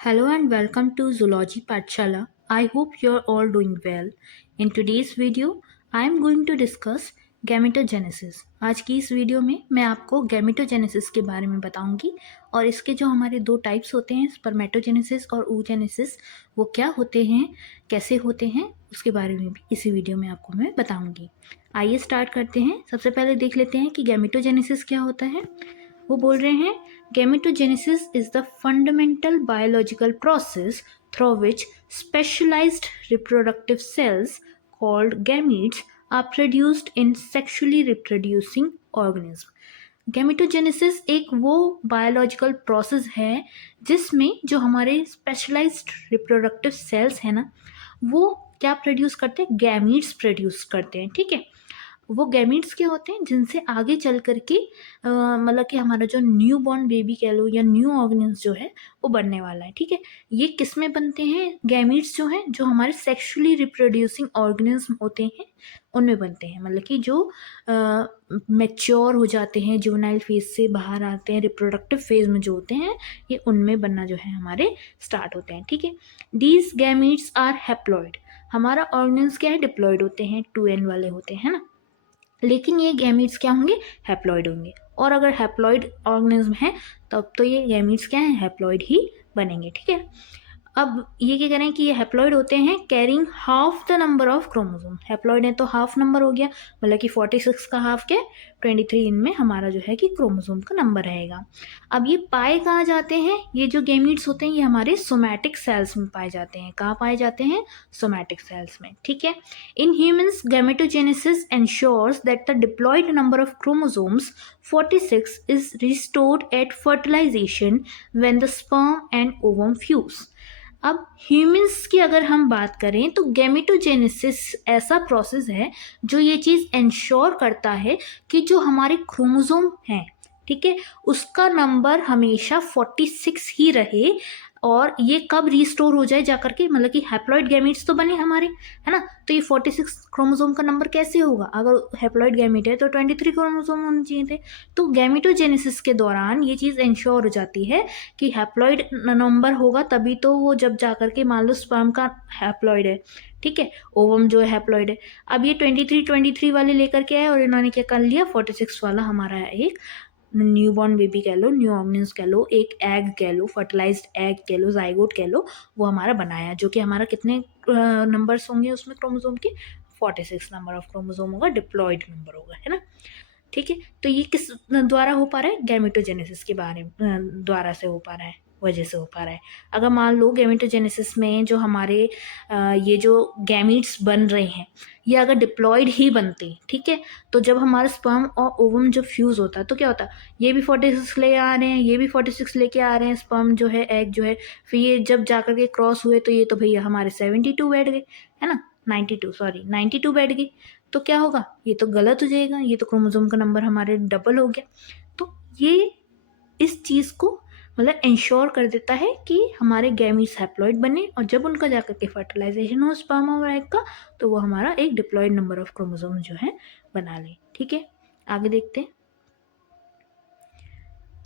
Hello and welcome to Zoology Pathshala. I hope you're all doing well. In today's video, I am going to discuss gametogenesis. आज की इस video में मैं आपको gametogenesis के बारे में बताऊंगी और इसके जो हमारे दो टाइप्स होते हैं स्पर्मेटोजेनेसिस और oogenesis, वो क्या होते हैं, कैसे होते हैं, उसके बारे में भी इसी वीडियो में आपको मैं बताऊंगी। आइए स्टार्ट करते हैं। सबसे पहले देख लेते हैं कि गैमेटोजेनेसिस क्या होता है। वो बोल रहे हैं gametogenesis is the fundamental biological process through which specialized reproductive cells called gametes are produced in sexually reproducing organism। Gametogenesis एक वो बायोलॉजिकल प्रोसेस है जिसमें जो हमारे स्पेशलाइज्ड रिप्रोडक्टिव सेल्स हैं ना, वो क्या प्रोड्यूस करते हैं, गैमीट्स प्रोड्यूस करते हैं। ठीक है, वो गैमीट्स क्या होते हैं जिनसे आगे चल करके मतलब कि हमारा जो न्यू बॉर्न बेबी कह लो या न्यू ऑर्गेनिज्म जो है वो बनने वाला है। ठीक है, ये किस में बनते हैं, गैमीट्स जो हैं जो हमारे सेक्सुअली रिप्रोड्यूसिंग ऑर्गेनिज्म होते हैं उनमें बनते हैं। मतलब कि जो मैच्योर हो जाते हैं, जुवेनाइल फेज से बाहर आते हैं, रिप्रोडक्टिव फेज में जो होते हैं, ये उनमें बनना जो है हमारे स्टार्ट होते हैं। ठीक है, दीज गैमीट्स आर हैप्लॉइड। हमारा ऑर्गेनिज्म क्या है, डिप्लॉइड होते हैं, 2n वाले होते हैं ना, लेकिन ये गैमीट्स क्या होंगे, हैप्लॉइड होंगे। और अगर हैप्लॉइड ऑर्गेनिज्म है तब तो ये गैमीट्स क्या है, हैप्लॉइड ही बनेंगे। ठीक है, अब ये क्या करें कि ये हैप्लॉइड होते हैं carrying half the number of chromosome. Haploid है तो हाफ नंबर हो गया, मतलब कि 46 का हाफ क्या, 23 इनमें हमारा जो है कि क्रोमोसोम का नंबर रहेगा। अब ये पाए कहाँ जाते हैं, ये जो गैमीट्स होते हैं ये हमारे सोमैटिक सेल्स में पाए जाते हैं। कहाँ पाए जाते हैं, सोमैटिक सेल्स में। ठीक है, in humans gametogenesis ensures that the diploid number of chromosomes 46 is restored at fertilization when the sperm and ovum fuse। अब ह्यूमंस की अगर हम बात करें तो गैमेटोजेनेसिस ऐसा प्रोसेस है जो ये चीज़ इंश्योर करता है कि जो हमारे क्रोमोसोम हैं, ठीक है, उसका नंबर हमेशा 46 ही रहे। और ये कब रिस्टोर हो जाए जाकर के, मतलब कि हैप्लॉइड गैमीट्स तो बने हमारे, है ना, तो ये 46 क्रोमोसोम का नंबर कैसे होगा, अगर हैप्लॉइड गैमीट है तो 23 क्रोमोसोम होने चाहिए थे। तो गैमेटोजेनेसिस के दौरान ये चीज़ इंश्योर हो जाती है कि हैप्लॉइड नंबर होगा, तभी तो वो जब जाकर के मान लो स्पर्म का हैप्लॉइड है, ठीक है, ओवम जो है हैप्लॉइड है। अब ये 23 वाले लेकर के आए और इन्होंने क्या कर लिया, 46 वाला हमारा एक न्यू बॉर्न बेबी कह लो, न्यू ऑर्गेनिज्म कह लो, एक एग कह लो, फर्टिलाइज्ड एग कह लो, जाइगोट कह लो, वो हमारा बनाया, जो कि हमारा कितने नंबर्स होंगे उसमें क्रोमोसोम के, 46 नंबर ऑफ क्रोमोसोम होगा, डिप्लॉयड नंबर होगा, है ना। ठीक है, तो ये किस द्वारा हो पा रहा है, गैमेटोजेनेसिस के बारे द्वारा से हो पा रहा है, वजह से हो पा रहा है। अगर मान लो गैमेटोजेनेसिस में जो हमारे ये जो गैमीट्स बन रहे हैं ये अगर डिप्लॉयड ही बनते, ठीक है, तो जब हमारा स्पर्म और ओवम जब फ्यूज़ होता है तो क्या होता है, ये भी 46 ले आ रहे हैं, ये भी 46 लेके आ रहे हैं, स्पर्म जो है, एग जो है, फिर ये जब जाकर के क्रॉस हुए तो ये तो भैया हमारे 72 बैठ गए, है ना, 92 बैठ गए। तो क्या होगा, ये तो गलत हो जाएगा, ये तो क्रोमोसोम का नंबर हमारे डबल हो गया। तो ये इस चीज़ को मतलब इंश्योर कर देता है कि हमारे गैमीट्स हैप्लॉइड बने, और जब उनका जाकर के फर्टिलाइजेशन हो स्पर्म और एग का, तो वो हमारा एक डिप्लॉयड नंबर ऑफ क्रोमोसोम जो है बना ले। ठीक है, आगे देखते हैं।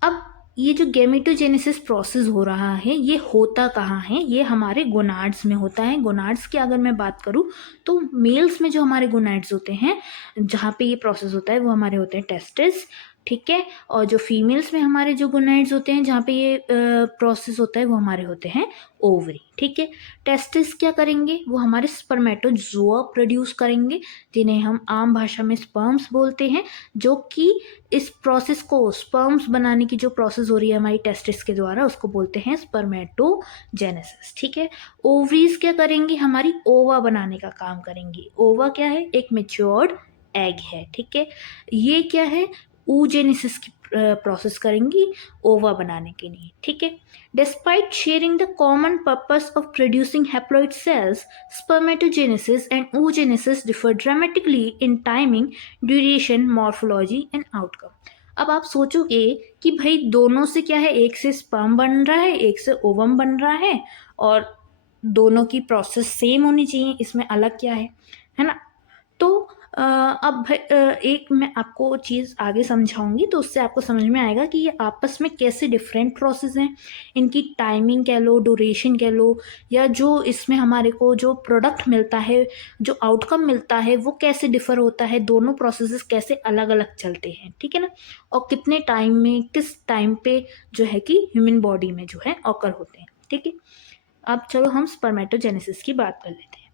अब ये जो गैमेटोजेनेसिस प्रोसेस हो रहा है ये होता कहाँ है, ये हमारे गोनाड्स में होता है। गोनाड्स की अगर मैं बात करूँ तो मेल्स में जो हमारे गोनाड्स होते हैं जहाँ पे ये प्रोसेस होता है वो हमारे होते हैं टेस्टिस, ठीक है, और जो फीमेल्स में हमारे जो गोनाड्स होते हैं जहाँ पे ये प्रोसेस होता है वो हमारे होते हैं ओवरी। ठीक है, टेस्टिस क्या करेंगे, वो हमारे स्पर्मेटोजोआ प्रोड्यूस करेंगे जिन्हें हम आम भाषा में स्पर्म्स बोलते हैं, जो कि इस प्रोसेस को, स्पर्म्स बनाने की जो प्रोसेस हो रही है हमारी टेस्टिस के द्वारा, उसको बोलते हैं स्पर्मेटोजेनेसिस। ठीक है, ओवरीज क्या करेंगी, हमारी ओवा बनाने का काम करेंगी। ओवा क्या है, एक मेच्योर्ड एग है। ठीक है, ये क्या है, oogenesis की प्रोसेस करेंगी ओवा बनाने के लिए। ठीक है, despite sharing the common purpose of producing haploid cells, spermatogenesis and oogenesis differ dramatically in timing, duration, morphology and outcome. अब आप सोचोगे कि भाई दोनों से क्या है, एक से स्पर्म बन रहा है, एक से ओवम बन रहा है, और दोनों की प्रोसेस सेम होनी चाहिए, इसमें अलग क्या है ना। तो एक मैं आपको चीज़ आगे समझाऊंगी तो उससे आपको समझ में आएगा कि ये आपस में कैसे डिफरेंट प्रोसेस हैं, इनकी टाइमिंग कह लो, ड्यूरेशन कह लो, या जो इसमें हमारे को जो प्रोडक्ट मिलता है, जो आउटकम मिलता है, वो कैसे डिफर होता है, दोनों प्रोसेसेस कैसे अलग अलग चलते हैं, ठीक है ना, और कितने टाइम में, किस टाइम पे जो है कि ह्यूमन बॉडी में जो है ऑकर होते हैं, ठीक है। अब चलो हम स्पर्मेटोजेनेसिस की बात कर लेते हैं।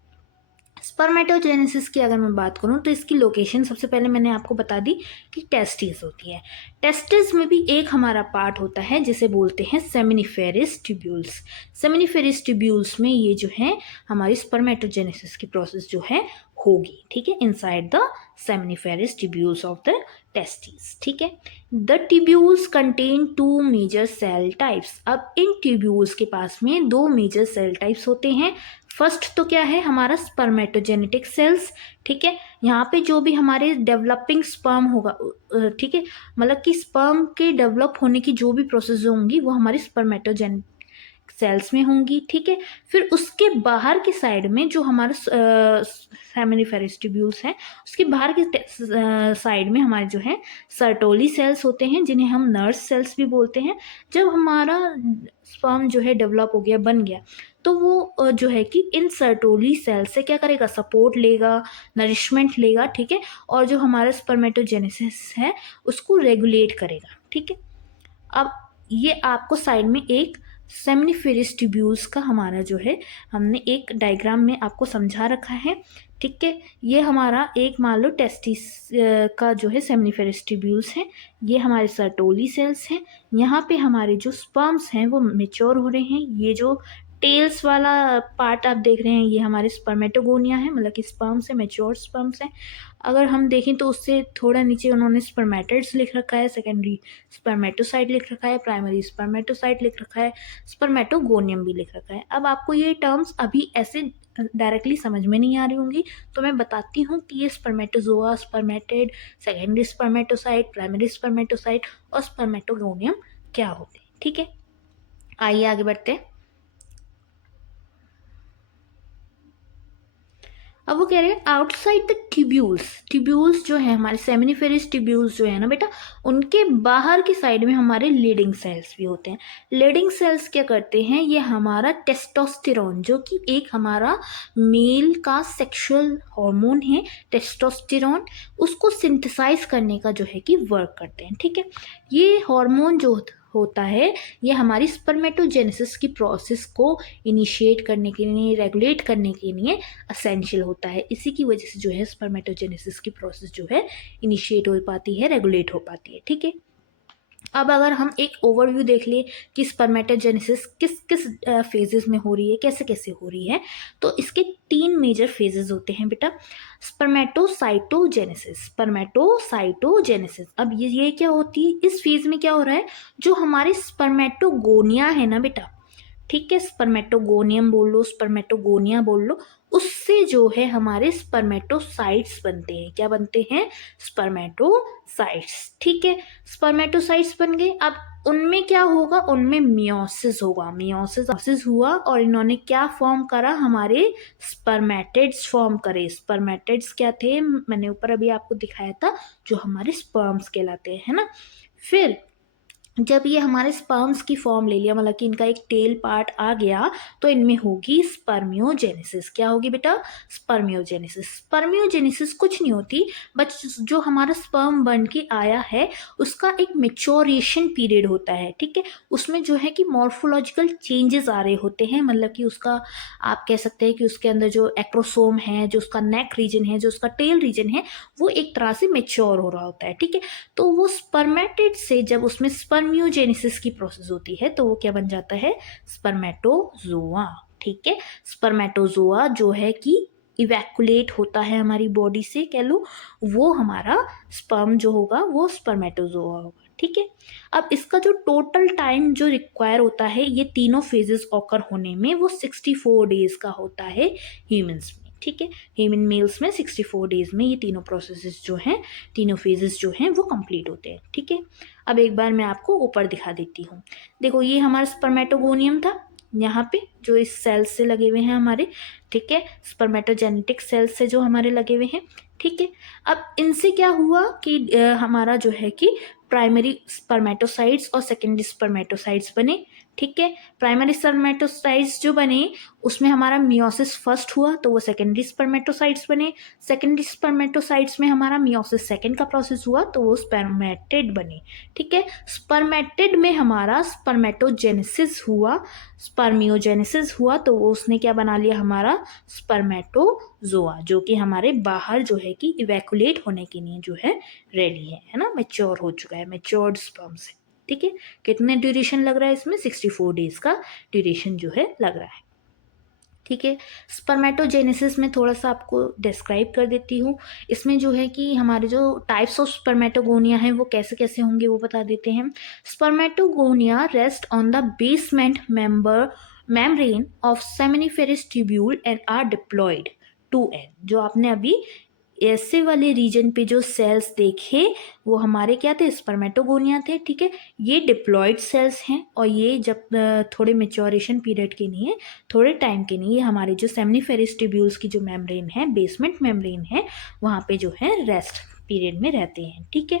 स्पर्मेटोजेनेसिस की अगर मैं बात करूं तो इसकी लोकेशन सबसे पहले मैंने आपको बता दी कि टेस्टिस होती है। टेस्टिस में भी एक हमारा पार्ट होता है जिसे बोलते हैं सेमिनिफेरस ट्यूब्यूल्स। सेमिनिफेरस ट्यूब्यूल्स में ये जो है हमारी स्पर्मेटोजेनेसिस की प्रोसेस जो है होगी, ठीक है, inside the seminiferous tubules of the testis, ठीक है। The tubules contain two major cell types. अब इन ट्यूब्यूल्स के पास में दो मेजर सेल टाइप्स होते हैं। फर्स्ट तो क्या है हमारा स्पर्मेटोजेनेटिक सेल्स, ठीक है, यहाँ पे जो भी हमारे डेवलपिंग स्पर्म होगा, ठीक है, मतलब कि स्पर्म के डेवलप होने की जो भी प्रोसेस होंगी वो हमारी स्पर्मेटोजेनेटिक सेल्स में होंगी, ठीक है। फिर उसके बाहर की साइड में जो हमारा सेमिनिफेरस ट्यूब्यूल्स हैं, उसके बाहर की साइड में हमारे जो है सर्टोली सेल्स होते हैं, जिन्हें हम नर्स सेल्स भी बोलते हैं। जब हमारा स्पर्म जो है डेवलप हो गया, बन गया, तो वो जो है कि इन सर्टोली सेल से क्या करेगा, सपोर्ट लेगा, नरिशमेंट लेगा, ठीक है, और जो हमारा स्पर्मेटोजेनेसिस है उसको रेगुलेट करेगा, ठीक है। अब ये आपको साइड में एक सेमिनिफेरस ट्यूब्यूल्स का हमारा जो है हमने एक डायग्राम में आपको समझा रखा है, ठीक है। ये हमारा एक मान लो टेस्टिस का जो है सेमिनिफेरस ट्यूब्यूल्स है, ये हमारे सर्टोली सेल्स हैं। यहाँ पे हमारे जो स्पर्म्स हैं वो मेच्योर हो रहे हैं। ये जो टेल्स वाला पार्ट आप देख रहे हैं ये हमारे स्पर्मेटोगोनिया है, मतलब कि स्पर्म्स है, मेच्योर स्पर्म्स हैं। अगर हम देखें तो उससे थोड़ा नीचे उन्होंने स्पर्मेटिड्स लिख रखा है, सेकेंडरी स्पर्मेटोसाइट लिख रखा है, प्राइमरी स्पर्मेटोसाइट लिख रखा है, स्पर्मेटोगोनियम भी लिख रखा है। अब आपको ये टर्म्स अभी ऐसे डायरेक्टली समझ में नहीं आ रही होंगी, तो मैं बताती हूँ कि ये spermatozoa, spermatid, secondary spermatocyte, primary spermatocyte और स्पर्मेटोगोनियम क्या होते हैं, ठीक है। आइए आगे बढ़ते हैं। अब वो कह रहे हैं आउटसाइड द ट्यूब्यूल्स। ट्यूब्यूल्स जो है हमारे सेमिनिफेरस ट्यूब्यूल्स जो है ना बेटा, उनके बाहर की साइड में हमारे लीडिंग सेल्स भी होते हैं। लीडिंग सेल्स क्या करते हैं, ये हमारा टेस्टोस्टेरोन, जो कि एक हमारा मेल का सेक्सुअल हार्मोन है, टेस्टोस्टेरोन, उसको सिंथेसाइज करने का जो है कि वर्क करते हैं, ठीक है। ये हार्मोन जो होता है ये हमारी स्पर्मेटोजेनेसिस की प्रोसेस को इनिशिएट करने के लिए, रेगुलेट करने के लिए असेंशियल होता है। इसी की वजह से जो है स्पर्मेटोजेनेसिस की प्रोसेस जो है इनिशिएट हो पाती है, रेगुलेट हो पाती है, ठीक है। अब अगर हम एक ओवरव्यू देख लें कि स्पर्मेटोजेनेसिस किस किस फेजेस में हो रही है, कैसे कैसे हो रही है, तो इसके तीन मेजर फेजेस होते हैं बेटा। स्पर्मेटोसाइटोजेनेसिस, स्पर्मेटोसाइटोजेनेसिस, अब ये क्या होती है, इस फेज में क्या हो रहा है, जो हमारे स्पर्मेटोगोनिया है ना बेटा, ठीक है, स्पर्मेटोगोनियम बोल लो, स्पर्मेटोगोनिया बोल लो, उससे जो है हमारे स्पर्मेटोसाइट्स बनते हैं। क्या बनते हैं, स्पर्मेटोसाइट्स, ठीक है। स्पर्मेटोसाइट्स बन गए, अब उनमें क्या होगा, उनमें मियोसिस होगा, मियोसिस हुआ और इन्होंने क्या फॉर्म करा, हमारे स्पर्मेटिड्स फॉर्म करे। स्पर्मेटिड्स क्या थे, मैंने ऊपर अभी आपको दिखाया था, जो हमारे स्पर्म्स कहलाते हैं ना। फिर जब ये हमारे स्पर्म्स की फॉर्म ले लिया, मतलब कि इनका एक टेल पार्ट आ गया, तो इनमें होगी स्पर्मियोजेनेसिस। क्या होगी बेटा, स्पर्मियोजेनेसिस। स्पर्मियोजेनेसिस कुछ नहीं होती, बट जो हमारा स्पर्म बन के आया है उसका एक मेच्योरेशन पीरियड होता है, ठीक है। उसमें जो है कि मॉर्फोलॉजिकल चेंजेस आ रहे होते हैं, मतलब कि उसका आप कह सकते हैं कि उसके अंदर जो एक्रोसोम है, जो उसका नेक रीजन है, जो उसका टेल रीजन है, वो एक तरह से मेच्योर हो रहा होता है, ठीक है। तो वो स्पर्मेटिड से जब उसमें स्पर्मियोजेनेसिस की प्रोसेस होती है तो वो क्या बन जाता है, स्पर्मेटोजोआ, ठीक है। स्पर्मेटोजोआ जो है कि इवैक्यूलेट होता है हमारी बॉडी से, कह लो, वो हमारा स्पर्म जो होगा वो स्पर्मेटोजोआ होगा, ठीक है। अब इसका जो टोटल टाइम जो रिक्वायर होता है ये तीनों फेजेस ऑकर होने में, वो 64 डेज का होता है ह्यूमंस में, ठीक है। ह्यूमन मेल्स में 64 डेज में ये तीनों प्रोसेसेस जो हैं, तीनों फेजेस जो हैं वो कंप्लीट होते हैं, ठीक है। अब एक बार मैं आपको ऊपर दिखा देती हूँ। देखो ये हमारा स्पर्मेटोगोनियम था, यहाँ पे जो इस सेल्स से लगे हुए हैं हमारे, ठीक है, स्पर्मेटोजेनेटिक सेल्स से जो हमारे लगे हुए हैं। ठीक है। अब इनसे क्या हुआ कि हमारा जो है कि प्राइमरी स्पर्मेटोसाइट्स और सेकेंडरी स्पर्मेटोसाइट्स बने। ठीक है, प्राइमरी स्पर्मेटोसाइट्स जो बने उसमें हमारा मियोसिस फर्स्ट हुआ तो वो सेकेंडरी स्पर्मेटोसाइट्स बने। सेकेंडरी स्पर्मेटोसाइट्स में हमारा मियोसिस सेकेंड का प्रोसेस हुआ तो वो स्पर्मेटिड बने। ठीक है, स्पर्मेटिड में हमारा स्पर्मेटोजेनेसिस हुआ, स्पर्मियोजेनेसिस हुआ तो वो उसने क्या बना लिया, हमारा स्पर्मेटोजोआ, जो कि हमारे बाहर जो है कि इवैक्यूलेट होने के लिए जो है रेडी है ना, मैच्योर हो चुका है, मैच्योर्ड स्पर्म से। ठीक है, कितने ड्यूरेशन लग रहा है इसमें, 64 डेज का ड्यूरेशन जो है लग रहा है। ठीक है, स्पर्मेटोजेनेसिस में थोड़ा सा आपको डिस्क्राइब कर देती हूँ। इसमें जो है कि हमारे जो टाइप्स ऑफ स्पर्मेटोगोनिया हैं वो कैसे कैसे होंगे वो बता देते हैं। Spermatogonia rest on the basement membrane of seminiferous tubule and are diploid two n. जो आपने अभी ऐसे वाले रीजन पे जो सेल्स देखे वो हमारे क्या थे, स्पर्मेटोगोनिया थे। ठीक है, ये डिप्लॉयड सेल्स हैं और ये जब थोड़े मेच्योरेशन पीरियड के लिए, थोड़े टाइम के लिए हमारे जो सेमिनिफेरस ट्यूब्यूल्स की जो मेम्ब्रेन है, बेसमेंट मेम्ब्रेन है, वहाँ पे जो है रेस्ट पीरियड में रहते हैं। ठीक है,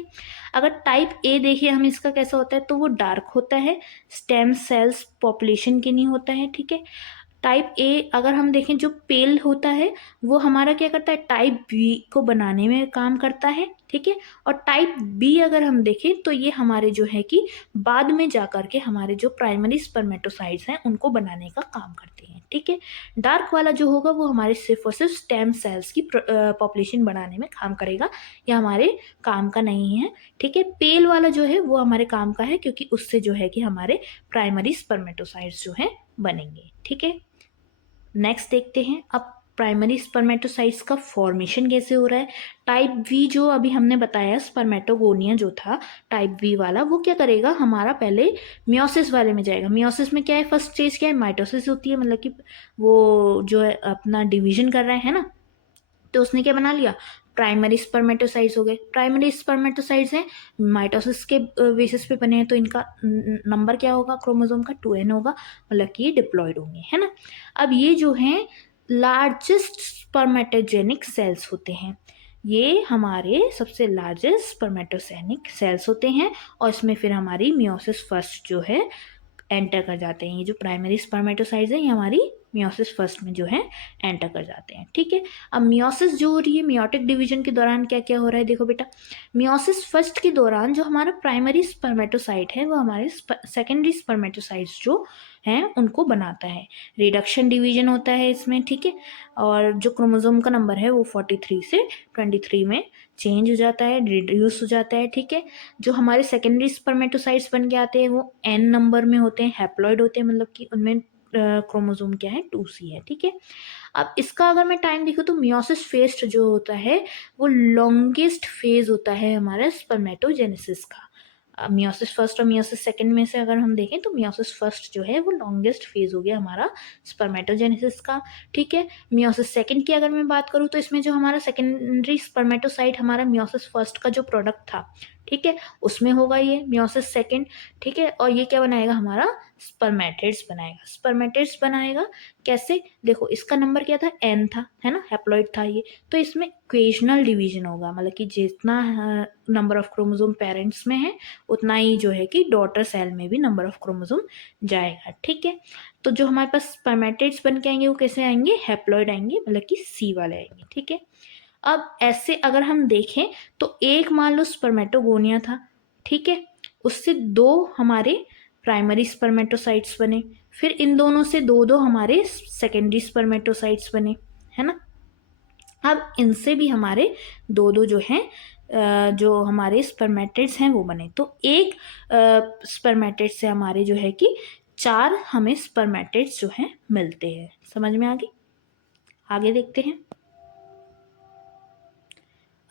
अगर टाइप ए देखिए हम इसका कैसा होता है तो वो डार्क होता है, स्टेम सेल्स पॉपुलेशन के नहीं होता है। ठीक है, टाइप ए अगर हम देखें जो पेल होता है वो हमारा क्या करता है, टाइप बी को बनाने में काम करता है। ठीक है, और टाइप बी अगर हम देखें तो ये हमारे जो है कि बाद में जाकर के हमारे जो प्राइमरी स्पर्मेटोसाइट्स हैं उनको बनाने का काम करते हैं। ठीक है, डार्क वाला जो होगा वो हमारे सिर्फ और सिर्फ स्टेम सेल्स की पॉपुलेशन बढ़ाने में काम करेगा, या हमारे काम का नहीं है। ठीक है, पेल वाला जो है वो हमारे काम का है क्योंकि उससे जो है कि हमारे प्राइमरी स्पर्मेटोसाइट्स जो है बनेंगे। ठीक है, नेक्स्ट देखते हैं अब प्राइमरी स्पर्मेटोसाइट्स का फॉर्मेशन कैसे हो रहा है। टाइप वी जो अभी हमने बताया स्पर्मेटोगोनिया जो था टाइप वी वाला, वो क्या करेगा, हमारा पहले मियोसिस वाले में जाएगा। मियोसिस में क्या है, फर्स्ट स्टेज क्या है, माइटोसिस होती है, मतलब कि वो जो है अपना डिवीजन कर रहा है ना, तो उसने क्या बना लिया, प्राइमरी स्पर्मेटोसाइट्स हो गए। प्राइमरी स्पर्मेटोसाइट्स हैं, माइटोसिस के बेसिस पे बने हैं तो इनका नंबर क्या होगा क्रोमोसोम का, 2n होगा, मतलब कि ये डिप्लॉयड होंगे, है ना। अब ये जो हैं लार्जेस्ट स्पर्मेटोजेनिक सेल्स होते हैं, ये हमारे सबसे लार्जेस्ट स्पर्मेटोजेनिक सेल्स होते हैं और इसमें फिर हमारी मियोसिस फर्स्ट जो है एंटर कर जाते हैं। ये जो प्राइमरी स्पर्मेटोसाइट्स है ये हमारी मियोसिस फर्स्ट में जो है एंटर कर जाते हैं। ठीक है, अब मियोसिस जो हो रही है, मियोटिक डिवीजन के दौरान क्या क्या हो रहा है, देखो बेटा, मियोसिस फर्स्ट के दौरान जो हमारा प्राइमरी स्पर्मेटोसाइट है वो हमारे सेकेंडरी स्पर्मेटोसाइट्स जो हैं उनको बनाता है। रिडक्शन डिवीजन होता है इसमें। ठीक है, और जो क्रोमोसोम का नंबर है वो 43 से 23 में चेंज हो जाता है, रिड्यूस हो जाता है। ठीक है, जो हमारे सेकेंडरी स्पर्मेटोसाइट्स बन के आते हैं वो एन नंबर में होते हैं, हैप्लॉइड होते हैं, मतलब कि उनमें क्रोमोसोम क्या है, 2c है। ठीक है, अब इसका अगर मैं टाइम देखूँ तो मियोसिस फेज जो होता है वो लॉन्गेस्ट फेज होता है हमारा स्पर्मेटोजेनेसिस का। मियोसिस फर्स्ट और मियोसिस सेकंड में से अगर हम देखें तो मियोसिस फर्स्ट जो है वो लॉन्गेस्ट फेज हो गया हमारा स्पर्मेटोजेनेसिस का। ठीक है, मियोसिस सेकंड की अगर मैं बात करूँ तो इसमें जो हमारा सेकेंडरी स्पर्मेटोसाइट हमारा मियोसिस फर्स्ट का जो प्रोडक्ट था, ठीक है, उसमें होगा ये मियोसिस सेकंड। ठीक है, और ये क्या बनाएगा, हमारा स्पर्मेटिड्स बनाएगा। स्पर्मेटिड्स बनाएगा कैसे, देखो इसका नंबर क्या था, एन था, है ना, हैप्लॉइड था ये, तो इसमें इक्वेशनल डिवीजन होगा, मतलब कि जितना नंबर ऑफ क्रोमोसोम पेरेंट्स में है उतना ही जो है कि डॉटर सेल में भी नंबर ऑफ क्रोमोसोम जाएगा। ठीक है, तो जो हमारे पास स्पर्मेटिड्स बन के आएंगे वो कैसे आएंगे, हैप्लॉइड आएंगे, मतलब कि सी वाले आएंगे। ठीक है, अब ऐसे अगर हम देखें तो एक मान लो स्पर्मेटोगोनिया था, ठीक है, उससे दो हमारे प्राइमरी स्पर्मेटोसाइट्स बने, फिर इन दोनों से दो दो हमारे सेकेंडरी स्पर्मेटोसाइट्स बने, है ना। अब इनसे भी हमारे दो दो जो हैं जो हमारे स्पर्मेटिड्स हैं वो बने, तो एक स्पर्मेटिड से हमारे जो है कि 4 हमें स्पर्मेटिड्स जो हैं मिलते हैं। समझ में आ गई, आगे देखते हैं।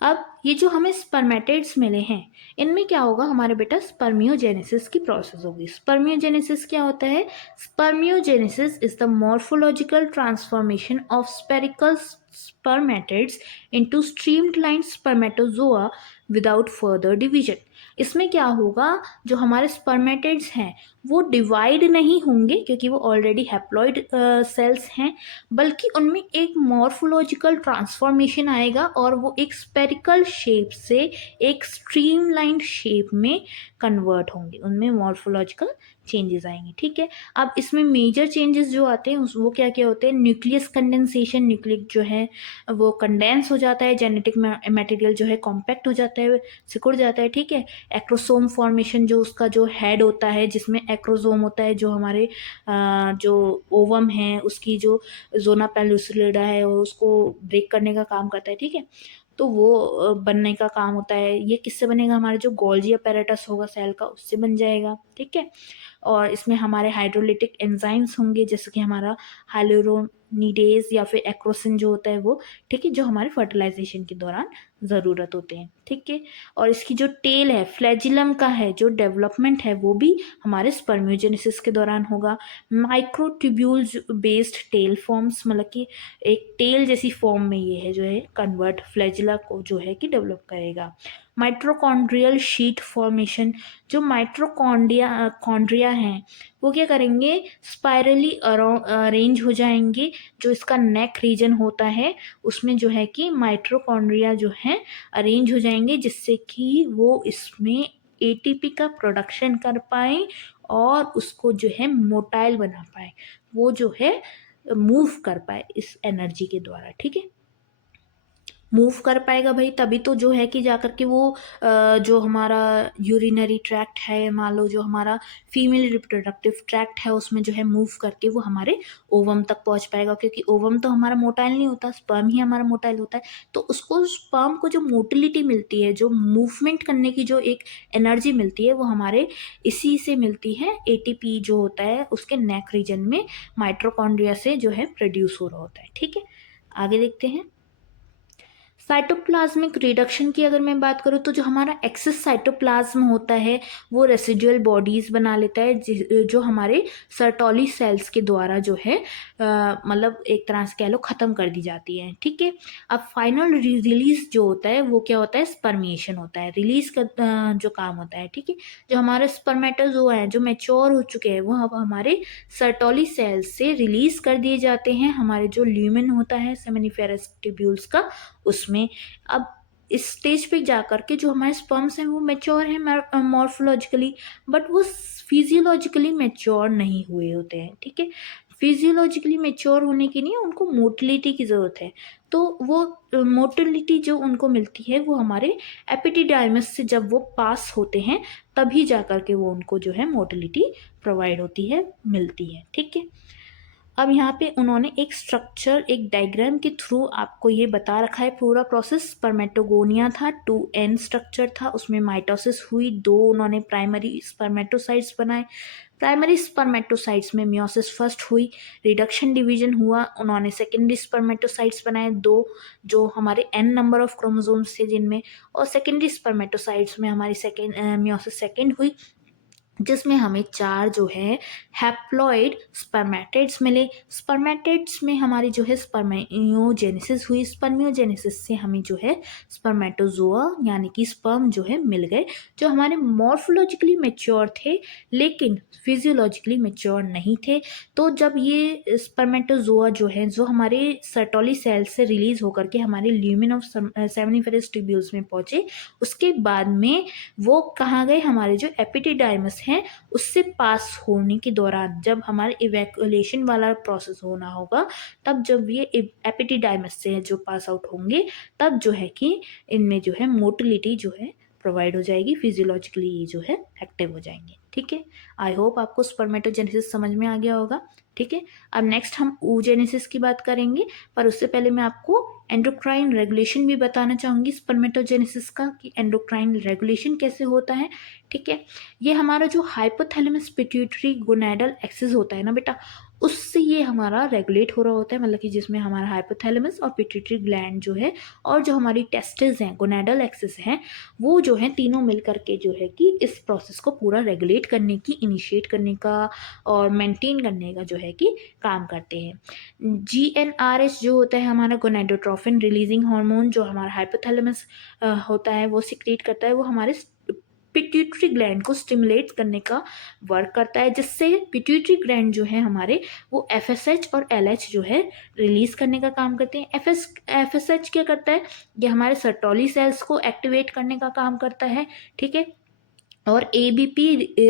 अब ये जो हमें स्पर्मेटिड्स मिले हैं इनमें क्या होगा, हमारे बेटा स्पर्मियोजेनेसिस की प्रोसेस होगी। स्पर्मियोजेनेसिस क्या होता है, spermiogenesis is the morphological transformation of spherical spermatids into streamline spermatozoa without further division. इसमें क्या होगा, जो हमारे स्पर्मेटिड्स हैं वो डिवाइड नहीं होंगे क्योंकि वो ऑलरेडी हैप्लॉइड सेल्स हैं, बल्कि उनमें एक मॉर्फोलॉजिकल ट्रांसफॉर्मेशन आएगा और वो एक स्पेरिकल शेप से एक स्ट्रीमलाइंड शेप में कन्वर्ट होंगे, उनमें मॉर्फोलॉजिकल चेंजेस आएंगे। ठीक है, अब इसमें मेजर चेंजेस जो आते हैं वो क्या क्या होते हैं? न्यूक्लियस कंडेंसेशन, न्यूक्लियस जो है वो कंडेंस हो जाता है, जेनेटिक मटेरियल जो है कॉम्पैक्ट हो जाता है, सिकुड़ जाता है। ठीक है, एक्रोसोम फॉर्मेशन, जो उसका जो हेड होता है जिसमें एक्रोसोम होता है, जो हमारे जो ओवम है उसकी जो जोना पेलुसिलिडा है वो उसको ब्रेक करने का काम करता है। ठीक है, तो वो बनने का काम होता है। ये किससे बनेगा? हमारे जो गोल्जी अपैरेटस होगा सेल का, उससे बन जाएगा। ठीक है, और इसमें हमारे हाइड्रोलिटिक एंजाइम्स होंगे, जैसे कि हमारा हाइलोरोनिडेज या फिर एक्रोसिन जो होता है वो। ठीक है, जो हमारे फर्टिलाइजेशन के दौरान ज़रूरत होते हैं। ठीक है, और इसकी जो टेल है, फ्लैजिलम का है जो डेवलपमेंट है, वो भी हमारे स्पर्मियोजेनेसिस के दौरान होगा। माइक्रोट्यूब्यूल्स बेस्ड टेल फॉर्म्स, मतलब कि एक टेल जैसी फॉर्म में ये है जो है कन्वर्ट फ्लैजिला को जो है कि डेवलप करेगा। माइट्रोकॉन्ड्रियल शीट फॉर्मेशन, जो कॉन्ड्रिया हैं वो क्या करेंगे? स्पाइरली अरेंज हो जाएंगे। जो इसका नेक रीजन होता है उसमें जो है कि माइट्रोकॉन्ड्रिया जो है अरेंज हो जाएंगे, जिससे कि वो इसमें एटीपी का प्रोडक्शन कर पाए और उसको जो है मोटाइल बना पाए, वो जो है मूव कर पाए इस एनर्जी के द्वारा। ठीक है, मूव कर पाएगा भाई, तभी तो जो है कि जाकर के वो जो हमारा यूरिनरी ट्रैक्ट है, मान लो जो हमारा फीमेल रिप्रोडक्टिव ट्रैक्ट है, उसमें जो है मूव करके वो हमारे ओवम तक पहुंच पाएगा, क्योंकि ओवम तो हमारा मोटाइल नहीं होता, स्पर्म ही हमारा मोटाइल होता है। तो उसको स्पर्म को जो मोटिलिटी मिलती है, जो मूवमेंट करने की जो एक एनर्जी मिलती है, वो हमारे इसी से मिलती है। एटीपी जो होता है उसके नेक रीजन में माइट्रोकॉन्ड्रिया से जो है प्रोड्यूस हो रहा होता है। ठीक है, आगे देखते हैं। साइटोप्लाज्मिक रिडक्शन की अगर मैं बात करूँ तो जो हमारा एक्सेस साइटोप्लाज्म होता है वो रेसिडुअल बॉडीज बना लेता है, जो हमारे सर्टोली सेल्स के द्वारा जो है मतलब एक तरह से कह लो ख़त्म कर दी जाती है। ठीक है, अब फाइनल रिलीज जो होता है वो क्या होता है? स्पर्मिएशन होता है, रिलीज का जो काम होता है। ठीक है, जो हमारे स्पर्मेटोजोआ हैं जो मैच्योर हो चुके हैं वो अब हमारे सर्टोली सेल्स से रिलीज कर दिए जाते हैं, हमारे जो ल्यूमेन होता है सेमिनिफेरस ट्यूब्यूल्स का, उसमें। अब इस स्टेज पे जाकर के जो हमारे स्पर्म्स हैं वो मैच्योर हैं मॉर्फोलॉजिकली, बट वो फिजियोलॉजिकली मैच्योर नहीं हुए होते हैं। ठीक है, फिजियोलॉजिकली मैच्योर होने के लिए उनको मोटिलिटी की ज़रूरत है। तो वो मोटिलिटी जो उनको मिलती है वो हमारे एपिडिडाइमस से जब वो पास होते हैं तभी जाकर के वो उनको जो है मोटिलिटी प्रोवाइड होती है, मिलती है। ठीक है, अब यहाँ पे उन्होंने एक स्ट्रक्चर, एक डायग्राम के थ्रू आपको ये बता रखा है पूरा प्रोसेस। स्पर्मेटोगोनिया था, 2n स्ट्रक्चर था, उसमें माइटोसिस हुई, 2 उन्होंने प्राइमरी स्पर्मेटोसाइट्स बनाए। प्राइमरी स्पर्मेटोसाइट्स में मियोसिस फर्स्ट हुई, रिडक्शन डिवीजन हुआ, उन्होंने सेकेंडरी स्पर्मेटोसाइट्स बनाए 2, जो हमारे n नंबर ऑफ क्रोमोसोम्स थे जिनमें, और सेकेंडरी स्पर्मेटोसाइट्स में हमारी मियोसिस सेकेंड हुई, जिसमें हमें 4 जो है हैप्लॉइड स्पर्मेटिड्स मिले। स्पर्मेटिड्स में हमारी जो है स्पर्मियोजेनेसिस हुई, स्पर्मियोजेनेसिस से हमें जो है स्पर्मेटोजोआ यानी कि स्पर्म जो है मिल गए, जो हमारे मॉर्फोलॉजिकली मैच्योर थे लेकिन फिजियोलॉजिकली मैच्योर नहीं थे। तो जब ये स्पर्मेटोजोआ जो है जो हमारे सर्टोली सेल से रिलीज होकर के हमारे ल्यूमेन ऑफ सेमिनिफेरस ट्यूब्यूल्स में पहुंचे, उसके बाद में वो कहाँ गए? हमारे जो एपिडिडाइमस हैं उससे पास होने के दौरान, जब हमारे इवैक्यूलेशन वाला प्रोसेस होना होगा, तब जब ये एपिडिडाइमस से जो पास आउट होंगे, तब जो है कि इनमें जो है मोटिलिटी जो है प्रोवाइड हो जाएगी, फिजियोलॉजिकली ये जो है एक्टिव हो जाएंगे। ठीक है, आई होप आपको स्पर्मेटोजेनेसिस समझ में आ गया होगा। ठीक है, अब नेक्स्ट हम oogenesis की बात करेंगे, पर उससे पहले मैं आपको एंडोक्राइन रेगुलेशन भी बताना चाहूँगी स्पर्मेटोजेनेसिस का, कि एंडोक्राइन रेगुलेशन कैसे होता है। ठीक है, ये हमारा जो हाइपोथैलेमस पिट्यूटरी गोनैडल एक्सिस होता है ना बेटा, उससे ये हमारा रेगुलेट हो रहा होता है, मतलब कि जिसमें हमारा हाइपोथैलेमस और पिट्यूटरी ग्लैंड जो है और जो हमारी टेस्टिस हैं, गोनैडल एक्सिस हैं, वो जो है तीनों मिल करके जो है कि इस प्रोसेस को पूरा रेगुलेट करने की, इनिशिएट करने का और मेंटेन करने का जो है कि काम करते हैं। GnRH जो होता है हमारा गोनाडोट्रोफिन रिलीजिंग हार्मोन, जो हमारा हाइपोथैलेमस होता है वो सिक्रेट करता है, वो हमारे पिट्यूटरी ग्लैंड को स्टिमुलेट करने का वर्क करता है, जिससे पिट्यूटरी ग्लैंड जो है हमारे वो FSH और LH जो है रिलीज करने का काम करते हैं। FSH क्या करता है, ये हमारे सर्टोली सेल्स को एक्टिवेट करने का काम करता है, ठीक है, और ABP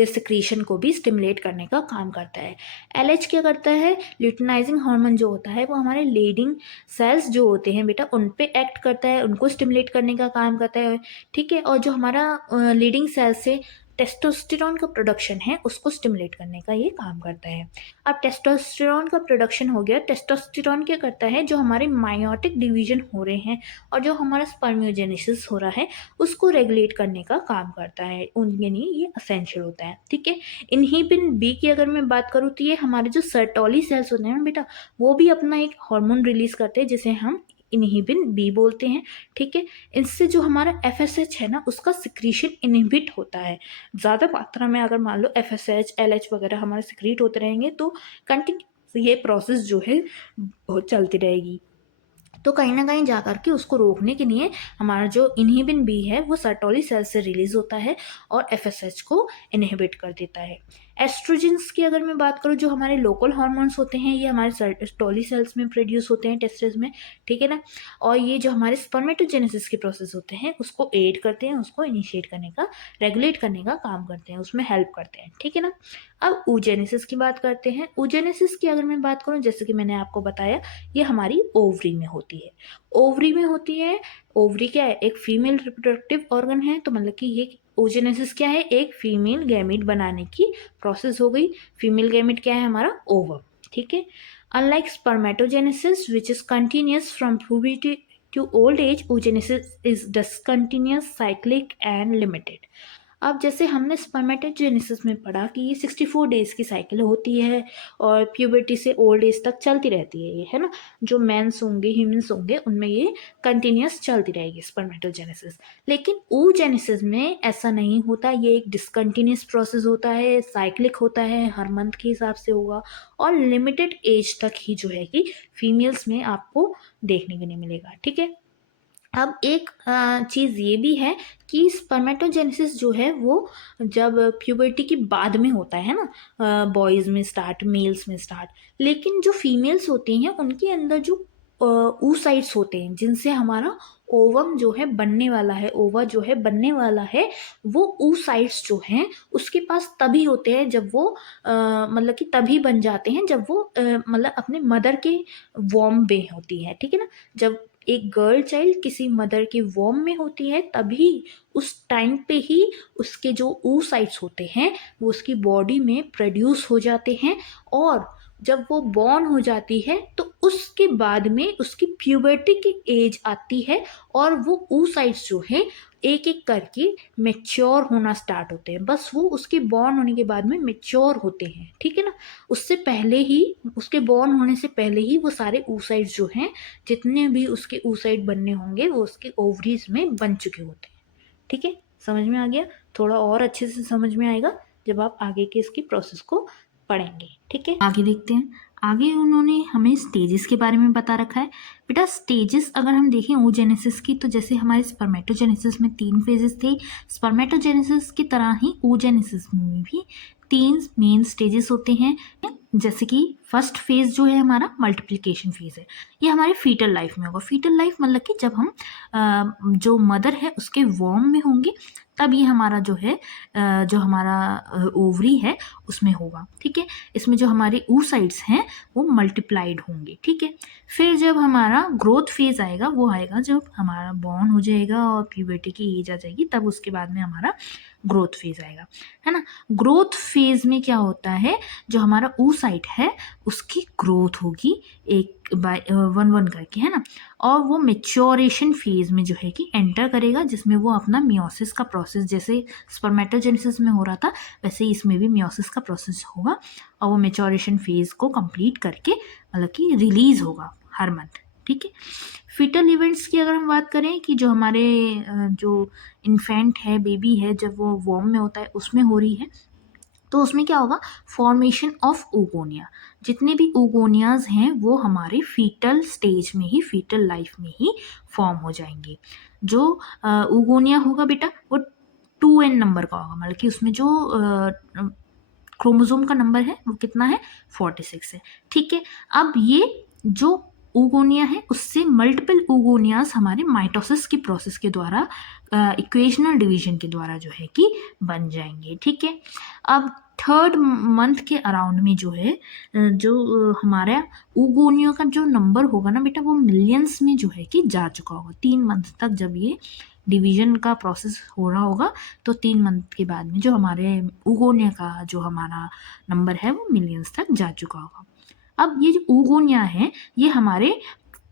सिक्रीशन को भी स्टिमुलेट करने का काम करता है। LH क्या करता है, ल्यूटिनाइजिंग हार्मोन जो होता है वो हमारे लीडिंग सेल्स जो होते हैं बेटा उन पे एक्ट करता है, उनको स्टिमुलेट करने का काम करता है, ठीक है, और जो हमारा लीडिंग सेल्स से टेस्टोस्टेरॉन का प्रोडक्शन है उसको स्टिमुलेट करने का ये काम करता है। अब टेस्टोस्टेरॉन का प्रोडक्शन हो गया, टेस्टोस्टेरॉन क्या करता है, जो हमारे मायोटिक डिवीजन हो रहे हैं और जो हमारा स्पर्मियोजेनेसिस हो रहा है उसको रेगुलेट करने का काम करता है, उनके लिए ये असेंशियल होता है, ठीक है। इनहिबिन बी की अगर मैं बात करूँ तो ये हमारे जो सर्टोली सेल्स होते हैं बेटा वो भी अपना एक हार्मोन रिलीज करते हैं जिसे हम इनहिबिन बी बोलते हैं, ठीक है। इससे जो हमारा FSH है ना उसका सिक्रीशन इनहिबिट होता है। ज़्यादा मात्रा में अगर मान लो FSH LH वगैरह हमारे सिक्रीट होते रहेंगे तो कंटिन्यू ये प्रोसेस जो है बहुत चलती रहेगी, तो कहीं ना कहीं जा कर के उसको रोकने के लिए हमारा जो इनहिबिन बी है वो सर्टोली सेल से रिलीज होता है और FSH को इनहिबिट कर देता है। एस्ट्रोजेंस की अगर मैं बात करूँ, जो हमारे लोकल हार्मोन्स होते हैं ये हमारे सर्टोली सेल्स में प्रोड्यूस होते हैं, टेस्टिस में, ठीक है ना, और ये जो हमारे स्पर्मेटोजेनेसिस के प्रोसेस होते हैं उसको एड करते हैं, उसको इनिशिएट करने का, रेगुलेट करने का काम करते हैं, उसमें हेल्प करते हैं, ठीक है ना। अब oogenesis की बात करते हैं। oogenesis की अगर मैं बात करूँ, जैसे कि मैंने आपको बताया ये हमारी ओवरी में होती है, ओवरी में होती है। ओवरी क्या है, एक फीमेल रिप्रोडक्टिव ऑर्गन है, तो मतलब कि ये oogenesis क्या है, एक फीमेल गैमीट बनाने की प्रोसेस हो गई। फीमेल गैमीट क्या है हमारा, ओवम, ठीक है। Unlike spermatogenesis which is continuous from puberty to old age, oogenesis is discontinuous, cyclic and limited। अब जैसे हमने स्पर्मेटोजेनेसिस में पढ़ा कि ये 64 डेज की साइकिल होती है और प्यूबर्टी से ओल्ड एज तक चलती रहती है, ये है ना, जो मेंस होंगे, ह्यूमंस होंगे, उनमें ये कंटिन्यूस चलती रहेगी स्पर्मेटोजेनेसिस। लेकिन oogenesis में ऐसा नहीं होता, ये एक डिसकंटिन्यूस प्रोसेस होता है, साइक्लिक होता है, हर मंथ के हिसाब से होगा और लिमिटेड एज तक ही जो है कि फीमेल्स में आपको देखने को नहीं मिलेगा, ठीक है। अब एक चीज़ ये भी है कि स्पर्मेटोजेनेसिस जो है वो जब प्यूबर्टी के बाद में होता है ना, बॉयज़ में स्टार्ट, मेल्स में स्टार्ट, लेकिन जो फीमेल्स होती हैं उनके अंदर जो oocytes होते हैं जिनसे हमारा ओवम जो है बनने वाला है, ओवा जो है बनने वाला है, वो oocytes जो हैं उसके पास तभी होते हैं जब वो मतलब कि तभी बन जाते हैं जब वो मतलब अपने मदर के वॉर्म में होती है, ठीक है ना। जब एक गर्ल चाइल्ड किसी मदर के वॉर्म में होती है तभी उस टाइम पे ही उसके जो oocytes होते हैं वो उसकी बॉडी में प्रोड्यूस हो जाते हैं, और जब वो बॉर्न हो जाती है तो उसके बाद में उसकी प्यूबर्टी की एज आती है और वो oocytes जो है एक एक करके मेच्योर होना स्टार्ट होते हैं। बस वो उसके बॉर्न होने के बाद में मेच्योर होते हैं, ठीक है ना। उससे पहले ही, उसके बॉर्न होने से पहले ही वो सारे oocytes जो हैं, जितने भी उसके oocyte बनने होंगे वो उसके ओवरीज में बन चुके होते हैं, ठीक है। समझ में आ गया, थोड़ा और अच्छे से समझ में आएगा जब आप आगे के इसकी प्रोसेस को पढ़ेंगे, ठीक है। आगे देखते हैं, आगे उन्होंने हमें स्टेजेस के बारे में बता रखा है। बेटा स्टेजेस अगर हम देखें oogenesis की, तो जैसे हमारे स्पर्मेटोजेनेसिस में 3 फेजेस थे, स्पर्मेटोजेनेसिस की तरह ही oogenesis में भी 3 मेन स्टेजेस होते हैं। जैसे कि फर्स्ट फेज जो है हमारा मल्टीप्लिकेशन फेज है, ये हमारे फीटल लाइफ में होगा। फीटल लाइफ मतलब कि जब हम जो मदर है उसके वॉर्म में होंगे तब ये हमारा जो है जो हमारा ओवरी है उसमें होगा, ठीक है। इसमें जो हमारे oocytes हैं वो मल्टीप्लाइड होंगे, ठीक है। फिर जब हमारा ग्रोथ फेज आएगा वो आएगा जब हमारा बॉर्न हो जाएगा और प्यूबर्टी की एज आ जाएगी, तब उसके बाद में हमारा ग्रोथ फेज आएगा, है ना। ग्रोथ फेज में क्या होता है, जो हमारा oocyte है उसकी ग्रोथ होगी एक बाय 1 करके, है ना, और वो मेच्योरेशन फेज में जो है कि एंटर करेगा, जिसमें वो अपना मियोसिस का प्रोसेस, जैसे स्पर्मेटोजेनेसिस में हो रहा था वैसे ही इसमें भी मियोसिस का प्रोसेस होगा और वो मेच्योरेशन फेज को कंप्लीट करके मतलब कि रिलीज होगा हर मंथ, ठीक है। फीटल इवेंट्स की अगर हम बात करें कि जो हमारे जो इन्फेंट है, बेबी है, जब वो वॉर्म में होता है उसमें हो रही है, तो उसमें क्या होगा, फॉर्मेशन ऑफ oogonia। जितने भी oogoनियाज हैं वो हमारे फीटल स्टेज में ही, फीटल लाइफ में ही फॉर्म हो जाएंगे। जो oogonia होगा बेटा वो 2n नंबर का होगा, मतलब कि उसमें जो क्रोमोसोम का नंबर है वो कितना है, 46 है। ठीक है, अब ये जो oogonia है उससे मल्टीपल oogoनियाज हमारे माइटोसिस की प्रोसेस के द्वारा इक्वेशनल डिवीजन के द्वारा जो है कि बन जाएंगे। ठीक है, अब 3rd मंथ के अराउंड में जो है जो हमारा oogonia का जो नंबर होगा ना बेटा, वो मिलियंस में जो है कि जा चुका होगा। 3 मंथ तक जब ये डिवीजन का प्रोसेस हो रहा होगा तो 3 मंथ के बाद में जो हमारे oogonia का जो हमारा नंबर है वो मिलियंस तक जा चुका होगा। अब ये जो oogonia है ये हमारे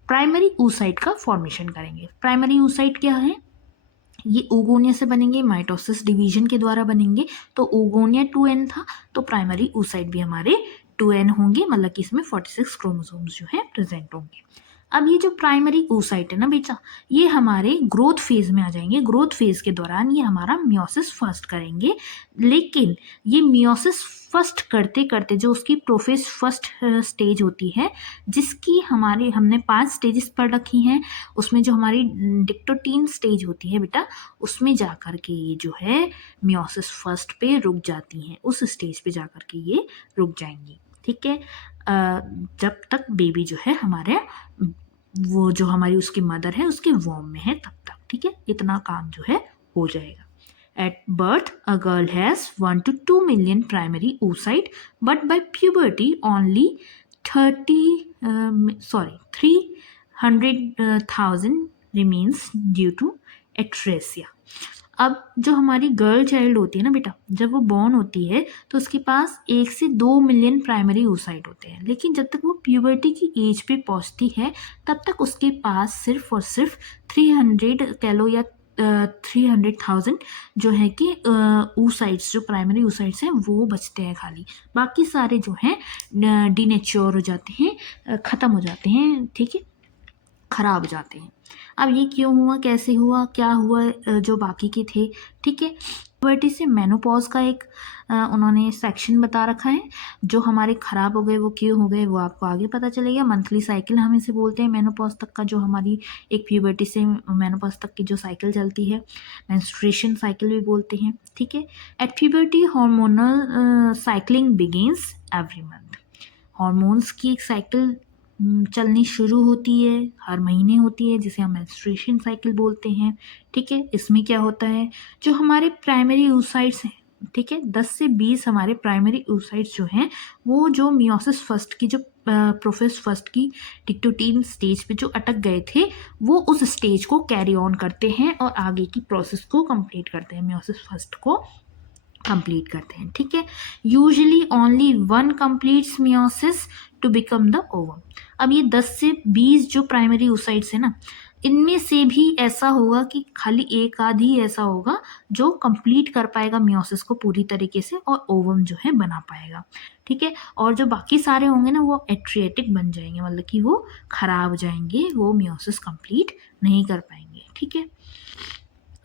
प्राइमरी oocyte का फॉर्मेशन करेंगे। प्राइमरी oocyte क्या है, ये oogonia से बनेंगे, माइटोसिस डिवीजन के द्वारा बनेंगे। तो oogonia 2n था तो प्राइमरी oocyte भी हमारे 2n होंगे, मतलब कि इसमें 46 क्रोमोसोम्स जो है प्रेजेंट होंगे। अब ये जो प्राइमरी oocyte है ना बेटा, ये हमारे ग्रोथ फेज में आ जाएंगे। ग्रोथ फेज के दौरान ये हमारा मियोसिस फर्स्ट करेंगे, लेकिन ये मियोसिस फर्स्ट करते करते जो उसकी प्रोफेज फर्स्ट स्टेज होती है, जिसकी हमने 5 स्टेजेस पढ़ रखी हैं, उसमें जो हमारी डिक्टोटीन स्टेज होती है बेटा, उसमें जाकर के ये जो है मियोसिस फर्स्ट पे रुक जाती हैं, उस स्टेज पे जाकर के ये रुक जाएंगी। ठीक है, जब तक बेबी जो है हमारे वो जो हमारी उसकी मदर है उसके वॉर्म में है तब तक। ठीक है, इतना काम जो है हो जाएगा। At birth, a girl has 1 to 2 million primary oocyte, but by puberty only 300,000 remains due to atresia. अब जो हमारी गर्ल चाइल्ड होती है ना बेटा, जब वो बॉर्न होती है तो उसके पास 1 से 2 मिलियन प्राइमरी oocyte होते हैं, लेकिन जब तक वो प्यूबर्टी की एज पे पहुंचती है तब तक उसके पास सिर्फ और सिर्फ 300 कैलो या 300,000 जो है कि oocytes, जो प्राइमरी oocytes हैं वो बचते हैं खाली। बाकी सारे जो हैं डीनेच्योर हो जाते हैं, ख़त्म हो जाते हैं। ठीक है, खराब हो जाते हैं। अब ये क्यों हुआ, कैसे हुआ, क्या हुआ, जो बाकी के थे। ठीक है, प्यूबर्टी से मेनोपॉज का एक उन्होंने सेक्शन बता रखा है। जो हमारे खराब हो गए वो क्यों हो गए वो आपको आगे पता चलेगा। मंथली साइकिल हम इसे बोलते हैं, मेनोपॉज तक का जो हमारी एक प्यूबर्टी से मेनोपॉज तक की जो साइकिल चलती है, मेंस्ट्रुएशन साइकिल भी बोलते हैं। ठीक है, at puberty hormonal cycling begins every month. Hormones की एक साइकिल चलनी शुरू होती है, हर महीने होती है, जिसे हम मेंस्ट्रुएशन साइकिल बोलते हैं। ठीक है, इसमें क्या होता है, जो हमारे प्राइमरी oocytes हैं, ठीक है, 10 से 20 हमारे प्राइमरी oocytes जो हैं वो जो मियोसिस फर्स्ट की जो प्रोफेज फर्स्ट की डिक्टोटीन स्टेज पे जो अटक गए थे वो उस स्टेज को कैरी ऑन करते हैं और आगे की प्रोसेस को कंप्लीट करते हैं, मियोसिस फर्स्ट को कंप्लीट करते हैं। ठीक है, usually only 1 completes meiosis to become the ovum. अब ये 10 से 20 जो प्राइमरी oocytes है ना, इनमें से भी ऐसा होगा कि खाली एक आध ही ऐसा होगा जो कंप्लीट कर पाएगा मियोसिस को पूरी तरीके से और ओवम जो है बना पाएगा। ठीक है, और जो बाकी सारे होंगे ना वो एट्रियाटिक बन जाएंगे, मतलब कि वो खराब हो जाएंगे, वो मियोसिस कंप्लीट नहीं कर पाएंगे। ठीक है,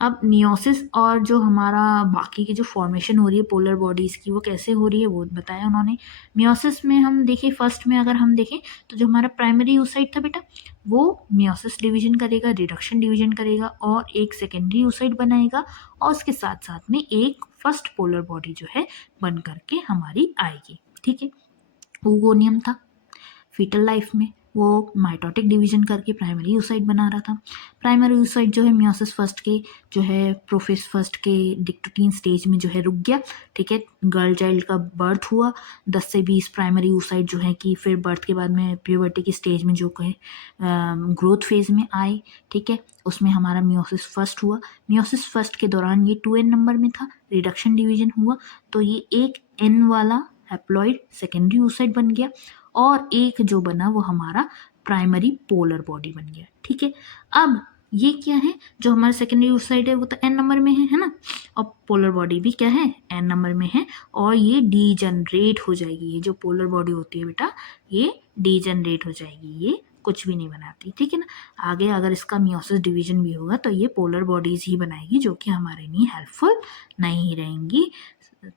अब मियोसिस और जो हमारा बाकी की जो फॉर्मेशन हो रही है पोलर बॉडीज़ की वो कैसे हो रही है वो बताया उन्होंने। मियोसिस में हम देखें, फर्स्ट में अगर हम देखें तो जो हमारा प्राइमरी oocyte था बेटा वो मियोसिस डिवीजन करेगा, रिडक्शन डिवीजन करेगा और एक सेकेंडरी oocyte बनाएगा और उसके साथ साथ में एक फर्स्ट पोलर बॉडी जो है बन करके हमारी आएगी। ठीक है, oogonia था फीटल लाइफ में, वो माइटोटिक डिवीजन करके प्राइमरी oocyte बना रहा था। प्राइमरी oocyte जो है मियोसिस फर्स्ट के जो है प्रोफेज फर्स्ट के डिक्टोटीन स्टेज में जो है रुक गया। ठीक है, गर्ल चाइल्ड का बर्थ हुआ, 10 से 20 प्राइमरी oocyte जो है कि फिर बर्थ के बाद में प्यूबर्टी की स्टेज में जो कहे ग्रोथ फेज में आए। ठीक है, उसमें हमारा मियोसिस फर्स्ट हुआ। मियोसिस फर्स्ट के दौरान ये 2n नंबर में था, रिडक्शन डिवीजन हुआ तो ये एक n वाला हैप्लॉइड सेकेंडरी oocyte बन गया और एक जो बना वो हमारा प्राइमरी पोलर बॉडी बन गया। ठीक है, अब ये क्या है, जो हमारा सेकेंडरी oocyte है वो तो n नंबर में है ना, और पोलर बॉडी भी क्या है n नंबर में है और ये डीजनरेट हो जाएगी। ये जो पोलर बॉडी होती है बेटा ये डीजनरेट हो जाएगी, ये कुछ भी नहीं बनाती। ठीक है ना, आगे अगर इसका मियोसिस डिवीजन भी होगा तो ये पोलर बॉडीज ही बनाएगी जो कि हमारे लिए हेल्पफुल नहीं रहेंगी।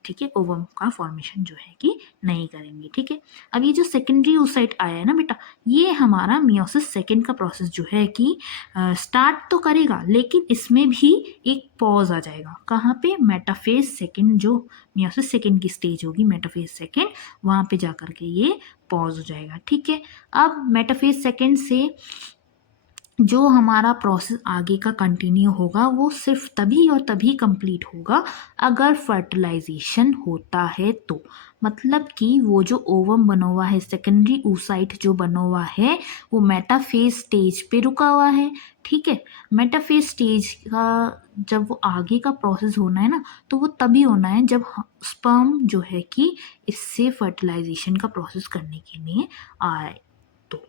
ठीक है, ओवम का फॉर्मेशन जो है कि नहीं करेंगे। ठीक है, अब ये जो सेकेंडरी oocyte आया है ना बेटा, ये हमारा मियोसिस सेकेंड का प्रोसेस जो है कि स्टार्ट तो करेगा, लेकिन इसमें भी एक पॉज आ जाएगा। कहाँ पे? मेटाफेज सेकेंड, जो मियोसिस सेकेंड की स्टेज होगी मेटाफेज सेकेंड, वहाँ पे जाकर के ये पॉज हो जाएगा। ठीक है, अब मेटाफेज सेकेंड से जो हमारा प्रोसेस आगे का कंटिन्यू होगा वो सिर्फ तभी और तभी कंप्लीट होगा अगर फर्टिलाइजेशन होता है तो। मतलब कि वो जो ओवम बना हुआ है, सेकेंडरी oocyte जो बना हुआ है, वो मेटाफेज स्टेज पे रुका हुआ है। ठीक है, मेटाफेज स्टेज का जब वो आगे का प्रोसेस होना है ना, तो वो तभी होना है जब स्पर्म जो है कि इससे फर्टिलाइजेशन का प्रोसेस करने के लिए आए तो।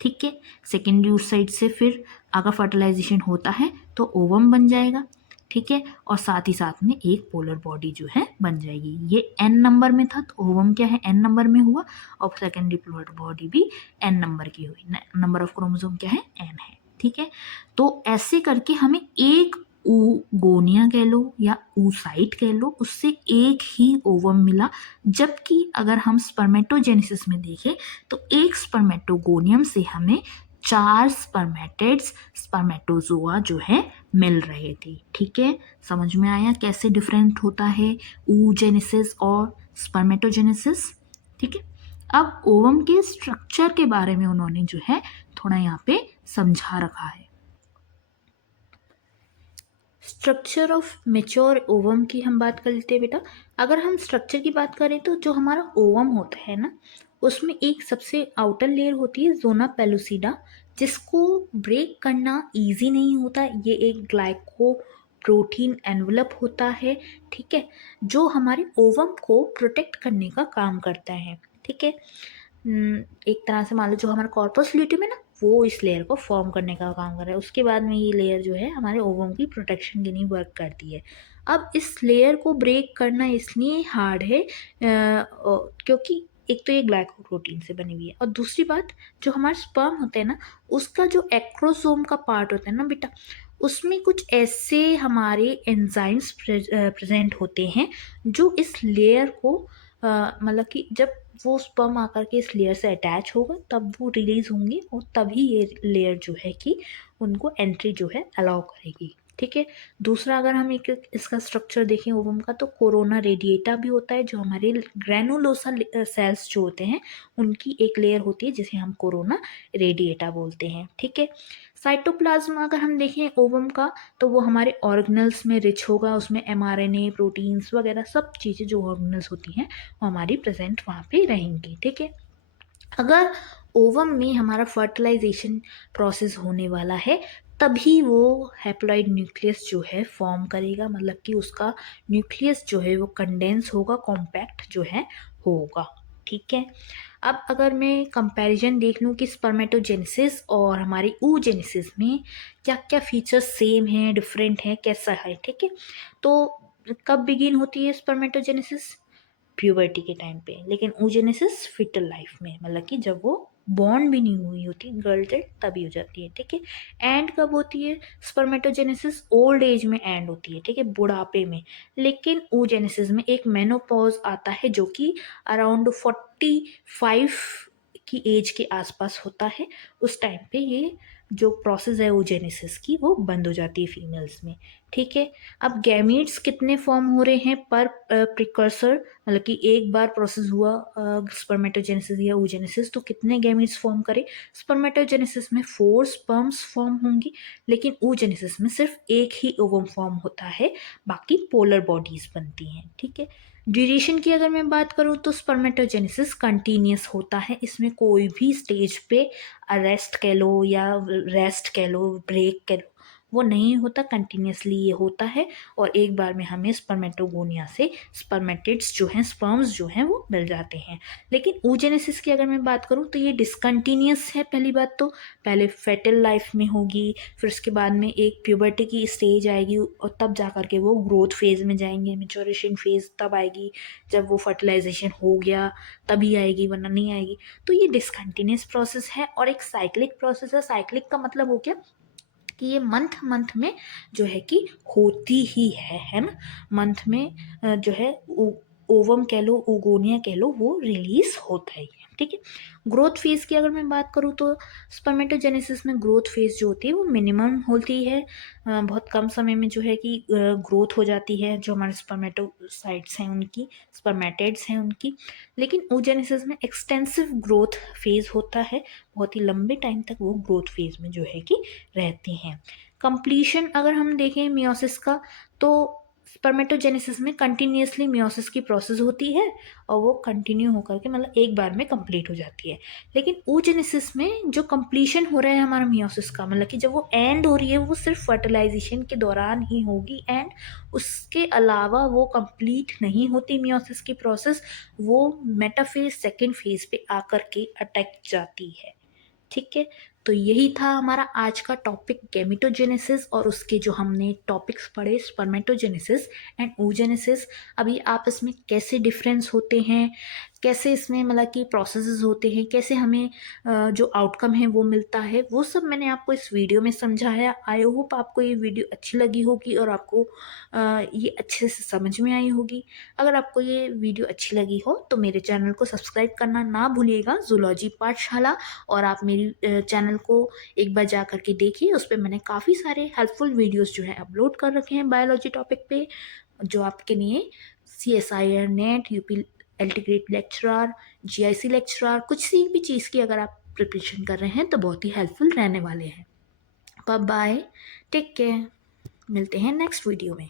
ठीक है, सेकेंडरी oocyte से फिर अगर फर्टिलाइजेशन होता है तो ओवम बन जाएगा। ठीक है, और साथ ही साथ में एक पोलर बॉडी जो है बन जाएगी। ये एन नंबर में था तो ओवम क्या है, एन नंबर में हुआ, और सेकेंडरी पोलर बॉडी भी एन नंबर की हुई। नंबर ऑफ क्रोमोसोम क्या है, एन है। ठीक है, तो ऐसे करके हमें एक oogonia कह लो या oocyte कह लो, उससे एक ही ओवम मिला। जबकि अगर हम स्पर्मेटोजेनेसिस में देखें तो एक स्पर्मेटोगोनियम से हमें 4 स्पर्मेटिड्स, स्पर्मेटोजोआ जो है मिल रहे थे। ठीक है, समझ में आया कैसे डिफरेंट होता है oogenesis और स्पर्मेटोजेनेसिस। ठीक है, अब ओवम के स्ट्रक्चर के बारे में उन्होंने जो है थोड़ा यहाँ पे समझा रखा है। स्ट्रक्चर ऑफ मेच्योर ओवम की हम बात कर लेते हैं बेटा। अगर हम स्ट्रक्चर की बात करें तो जो हमारा ओवम होता है ना, उसमें एक सबसे आउटर लेयर होती है जोना पेलुसिडा, जिसको ब्रेक करना इजी नहीं होता। ये एक ग्लाइको प्रोटीन एनवलप होता है। ठीक है, जो हमारे ओवम को प्रोटेक्ट करने का काम करता है। ठीक है, एक तरह से मान लो जो हमारा कॉर्पस ल्यूटियम है ना, वो इस लेयर को फॉर्म करने का काम कर रहा है। उसके बाद में ये लेयर जो है हमारे ओवम की प्रोटेक्शन के लिए वर्क करती है। अब इस लेयर को ब्रेक करना इसलिए हार्ड है क्योंकि एक तो ये ग्लाइकोप्रोटीन से बनी हुई है, और दूसरी बात जो हमारे स्पर्म होते हैं ना, उसका जो एक्रोसोम का पार्ट होता है ना बेटा, उसमें कुछ ऐसे हमारे एंजाइम्स प्रेजेंट होते हैं जो इस लेयर को मतलब कि जब वो स्पर्म आकर के इस लेयर से अटैच होगा तब वो रिलीज होंगे, और तभी ये लेयर जो है कि उनको एंट्री जो है अलाउ करेगी। ठीक है, दूसरा अगर हम एक इसका स्ट्रक्चर देखें ओवम का, तो कोरोना रेडिएटा भी होता है, जो हमारे ग्रैनुलोसा सेल्स जो होते हैं उनकी एक लेयर होती है जिसे हम कोरोना रेडिएटा बोलते हैं। ठीक है, साइटोप्लाज्म अगर हम देखें ओवम का, तो वो हमारे ऑर्गेनल्स में रिच होगा। उसमें एमआरएनए, प्रोटीन्स वगैरह सब चीज़ें जो ऑर्गेनल्स होती हैं वो हमारी प्रेजेंट वहाँ पे रहेंगी। ठीक है, अगर ओवम में हमारा फर्टिलाइजेशन प्रोसेस होने वाला है तभी वो हैप्लॉइड न्यूक्लियस जो है फॉर्म करेगा। मतलब कि उसका न्यूक्लियस जो है वो कंडेंस होगा, कॉम्पैक्ट जो है होगा। ठीक है, अब अगर मैं कंपैरिजन देख लूँ कि स्पर्मेटोजेनेसिस और हमारी oogenesis में क्या क्या फीचर्स सेम हैं, डिफरेंट हैं, कैसा है। ठीक है, तो कब बिगिन होती है स्पर्मेटोजेनेसिस? प्यूबर्टी के टाइम पे। लेकिन oogenesis फिटल लाइफ में, मतलब कि जब वो बॉर्न भी नहीं हुई होती गर्ल चाइल्ड तभी हो जाती है। ठीक है, एंड कब होती है स्पर्मेटोजेनेसिस? ओल्ड एज में एंड होती है। ठीक है, बुढ़ापे में। लेकिन oogenesis में एक मेनोपॉज आता है जो कि अराउंड 45 की एज के आसपास होता है। उस टाइम पे ये जो प्रोसेस है oogenesis की वो बंद हो जाती है फीमेल्स में। ठीक है, अब गैमीट्स कितने फॉर्म हो रहे हैं पर प्रिकर्सर, मतलब कि एक बार प्रोसेस हुआ स्पर्मेटोजेनेसिस या oogenesis तो कितने गैमीट्स फॉर्म करे? स्पर्मेटोजेनेसिस में 4 स्पर्म्स फॉर्म होंगी, लेकिन oogenesis में सिर्फ एक ही ओवम फॉर्म होता है, बाकी पोलर बॉडीज बनती हैं। ठीक है, ड्यूरेशन की अगर मैं बात करूँ तो स्पर्मेटोजेनेसिस कंटिन्यूस होता है। इसमें कोई भी स्टेज पे अरेस्ट कह लो या रेस्ट कह लो, ब्रेक कह लो, वो नहीं होता, कंटिन्यूसली ये होता है। और एक बार में हमें स्पर्मेटोगोनिया से स्पर्मेटिड्स जो हैं, स्पर्म्स जो हैं वो मिल जाते हैं। लेकिन oogenesis की अगर मैं बात करूँ तो ये डिसकंटिन्यूस है। पहली बात तो पहले फेटल लाइफ में होगी, फिर उसके बाद में एक प्यूबर्टी की स्टेज आएगी, और तब जा कर के वो ग्रोथ फेज में जाएंगे। मेच्योरेशन फेज तब आएगी जब वो फर्टिलाइजेशन हो गया तभी आएगी, वरना नहीं आएगी। तो ये डिसकंटिन्यूस प्रोसेस है और एक साइक्लिक प्रोसेस है। साइक्लिक का मतलब हो गया कि ये मंथ में जो है कि होती ही है ना। मंथ में जो है ओवम कह लो, ओगोनिया कह लो, वो रिलीज होता ही है। ठीक है। ग्रोथ फेज की अगर मैं बात करूँ तो स्पर्मेटोजेनेसिस में ग्रोथ फेज जो होती है वो मिनिमम होती है। बहुत कम समय में जो है कि ग्रोथ हो जाती है जो हमारे स्पर्मेटोसाइट्स हैं उनकी, स्पर्मेटिड्स हैं उनकी। लेकिन oogenesis में एक्सटेंसिव ग्रोथ फेज होता है, बहुत ही लंबे टाइम तक वो ग्रोथ फेज में जो है कि रहते हैं। कंप्लीशन अगर हम देखें मियोसिस का, तो स्पर्मेटोजेनेसिस में कंटिन्यूसली मियोसिस की प्रोसेस होती है और वो कंटिन्यू होकर के मतलब एक बार में कंप्लीट हो जाती है। लेकिन oogenesis में जो कंप्लीशन हो रहा है हमारा मियोसिस का, मतलब कि जब वो एंड हो रही है वो सिर्फ फर्टिलाइजेशन के दौरान ही होगी, एंड उसके अलावा वो कंप्लीट नहीं होती मियोसिस की प्रोसेस, वो मेटाफेज सेकेंड फेज पे आकर के अटक जाती है। ठीक है। तो यही था हमारा आज का टॉपिक गैमेटोजेनेसिस, और उसके जो हमने टॉपिक्स पढ़े स्पर्मेटोजेनेसिस एंड oogenesis। अभी आप इसमें कैसे डिफरेंस होते हैं, कैसे इसमें मतलब कि प्रोसेसेस होते हैं, कैसे हमें जो आउटकम है वो मिलता है, वो सब मैंने आपको इस वीडियो में समझाया। आई होप आपको ये वीडियो अच्छी लगी होगी और आपको ये अच्छे से समझ में आई होगी। अगर आपको ये वीडियो अच्छी लगी हो तो मेरे चैनल को सब्सक्राइब करना ना भूलिएगा, जूलॉजी पाठशाला। और आप मेरी चैनल को एक बार जा करके देखिए, उस पर मैंने काफ़ी सारे हेल्पफुल वीडियोस जो है अपलोड कर रखे हैं बायोलॉजी टॉपिक पे, जो आपके लिए CSIR NET, UP LT grade lecturer, GIC lecturer, कुछ सी भी चीज़ की अगर आप प्रिपरेशन कर रहे हैं तो बहुत ही हेल्पफुल रहने वाले हैं। बाय बाय, टेक केयर, मिलते हैं नेक्स्ट वीडियो में।